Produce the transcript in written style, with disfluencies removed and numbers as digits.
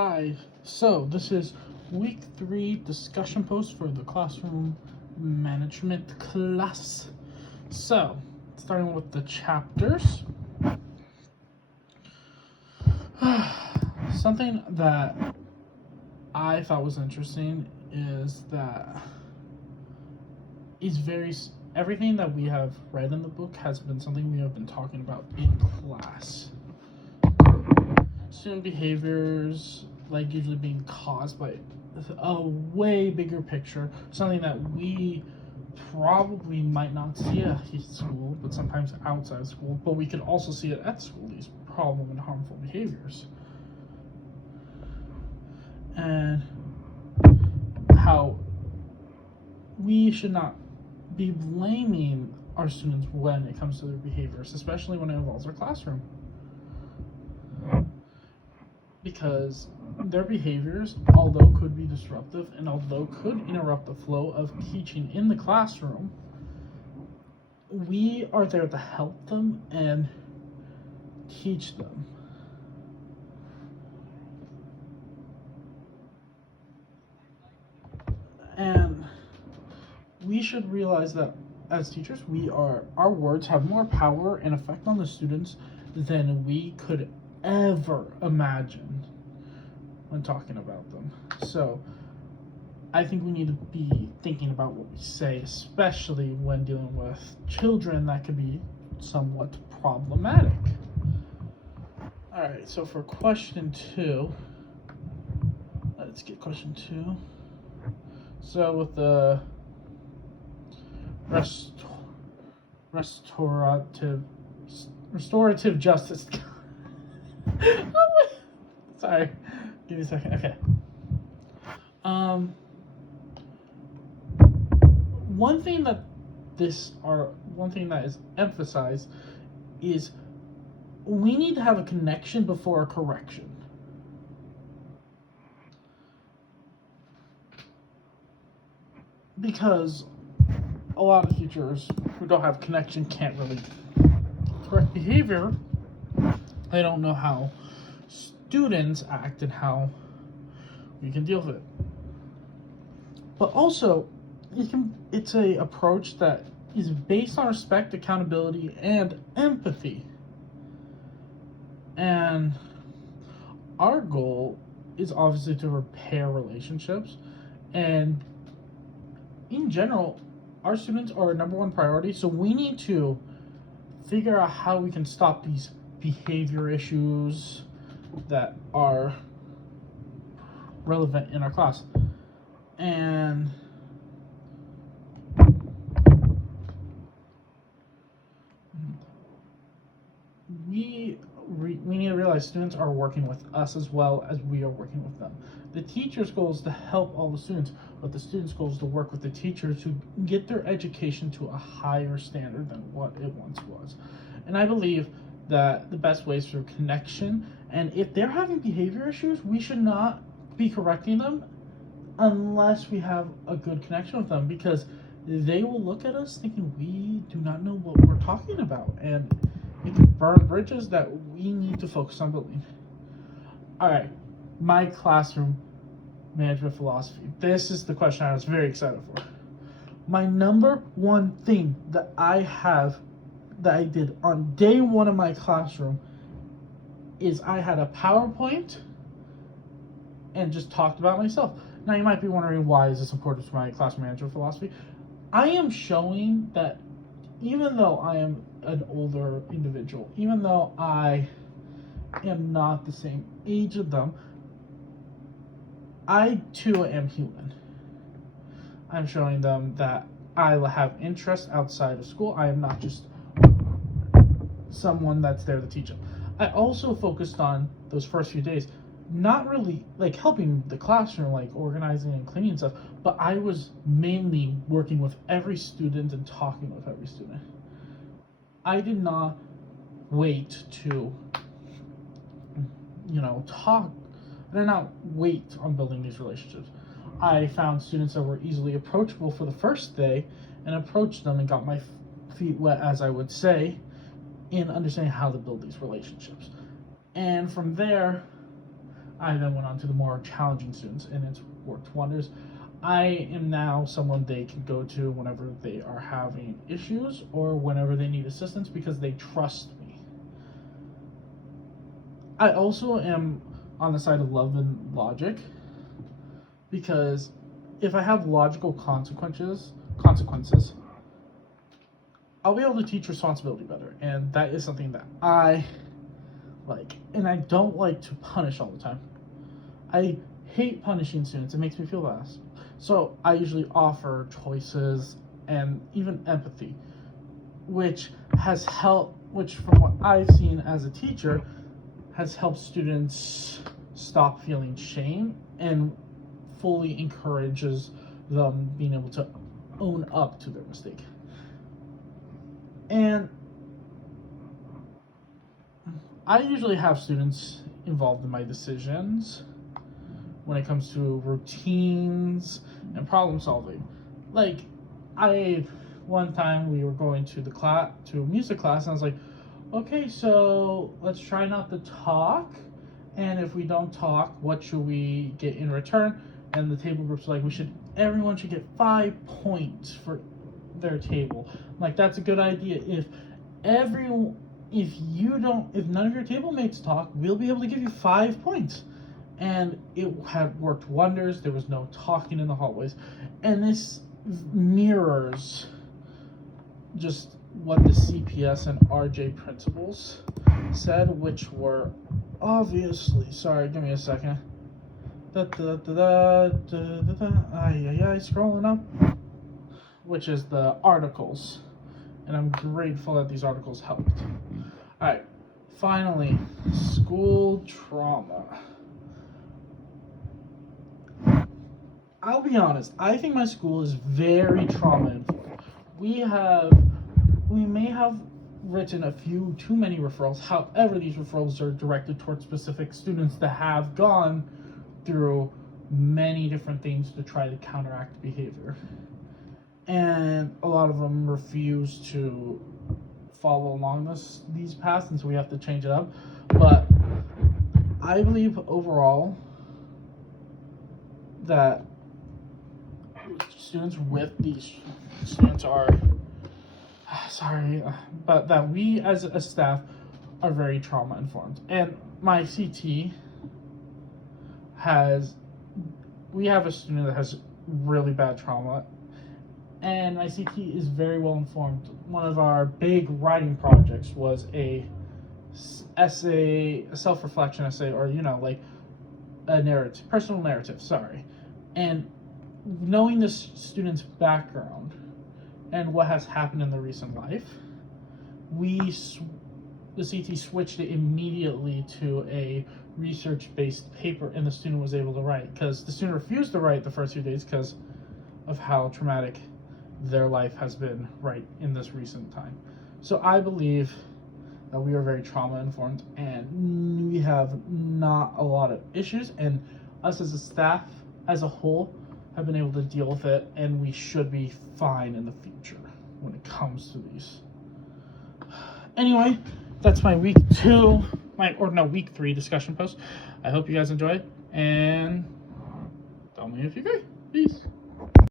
Hi, so this is week 3 discussion post for the classroom management class. So, starting with the chapters. Something that I thought was interesting is that everything that we have read in the book has been something we have been talking about in class. Student behaviors, like usually being caused by a way bigger picture, something that we probably might not see at school, but sometimes outside school, but we can also see it at school, these problem and harmful behaviors. And how we should not be blaming our students when it comes to their behaviors, especially when it involves our classroom. Because their behaviors, although could be disruptive and although could interrupt the flow of teaching in the classroom, we are there to help them and teach them. And we should realize that as teachers, our words have more power and effect on the students than we could ever imagine when talking about them. So I think we need to be thinking about what we say, especially when dealing with children that could be somewhat problematic. Alright, so for question 2, let's get question 2. So with the restorative justice. Sorry, give me a second. Okay. One thing that is emphasized is we need to have a connection before a correction. Because a lot of teachers who don't have connection can't really correct behavior. They don't know how students act and how we can deal with it. But also, it's a approach that is based on respect, accountability, and empathy. And our goal is obviously to repair relationships, and in general, our students are our number one priority, so we need to figure out how we can stop these behavior issues that are relevant in our class. And we need to realize students are working with us as well as we are working with them. The teacher's goal is to help all the students, but the student's goal is to work with the teacher to get their education to a higher standard than what it once was. And I believe that the best way is through connection, and if they're having behavior issues, we should not be correcting them unless we have a good connection with them, because they will look at us thinking we do not know what we're talking about, and it can burn bridges that we need to focus on building. Alright, my classroom management philosophy. This is the question I was very excited for. My number one thing that I did on day 1 of my classroom is I had a PowerPoint and just talked about myself. Now you might be wondering, why is this important to my classroom management philosophy? I am showing that even though I am an older individual, even though I am not the same age as them, I too am human. I'm showing them that I have interests outside of school. I am not just someone that's there to teach them. I also focused on those first few days, not really like helping the classroom, like organizing and cleaning stuff, but I was mainly working with every student and talking with every student. I did not wait to, talk. I did not wait on building these relationships. I found students that were easily approachable for the first day and approached them and got my feet wet, as I would say, in understanding how to build these relationships. And from there, I then went on to the more challenging students, and it's worked wonders. I am now someone they can go to whenever they are having issues or whenever they need assistance because they trust me. I also am on the side of love and logic because if I have logical consequences, I'll be able to teach responsibility better, and that is something that I like. And I don't like to punish all the time. I hate punishing students. It makes me feel bad. So I usually offer choices and even empathy, which has helped, which from what I've seen as a teacher, has helped students stop feeling shame and fully encourages them being able to own up to their mistake. And I usually have students involved in my decisions when it comes to routines and problem solving. Like, one time we were going to a music class, and I was like, okay, so let's try not to talk, and if we don't talk, what should we get in return? And the table group's like, everyone should get 5 points for their table. I'm like, that's a good idea. If none of your table mates talk, we'll be able to give you 5 points. And it had worked wonders. There was no talking in the hallways. And this mirrors just what the CPS and RJ principals said, which were obviously, sorry, give me a second. Scrolling up, which is the articles. And I'm grateful that these articles helped. Alright, finally, school trauma. I'll be honest, I think my school is very trauma-informed. We may have written a few too many referrals. However, these referrals are directed towards specific students that have gone through many different things to try to counteract behavior. And a lot of them refuse to follow along these paths, and so we have to change it up. But I believe overall that students are but that we as a staff are very trauma informed. And my CT we have a student that has really bad trauma, and my CT is very well informed. One of our big writing projects was a self-reflection essay, or a narrative, personal narrative, and knowing this student's background and what has happened in the recent life, the CT switched it immediately to a research-based paper, and the student was able to write, because the student refused to write the first few days because of how traumatic their life has been right in this recent time. So I believe that we are very trauma-informed, and we have not a lot of issues, and us as a staff as a whole have been able to deal with it, and we should be fine in the future when it comes to these. Anyway, that's my week 3 discussion post. I hope you guys enjoyed, and tell me if you agree. Peace.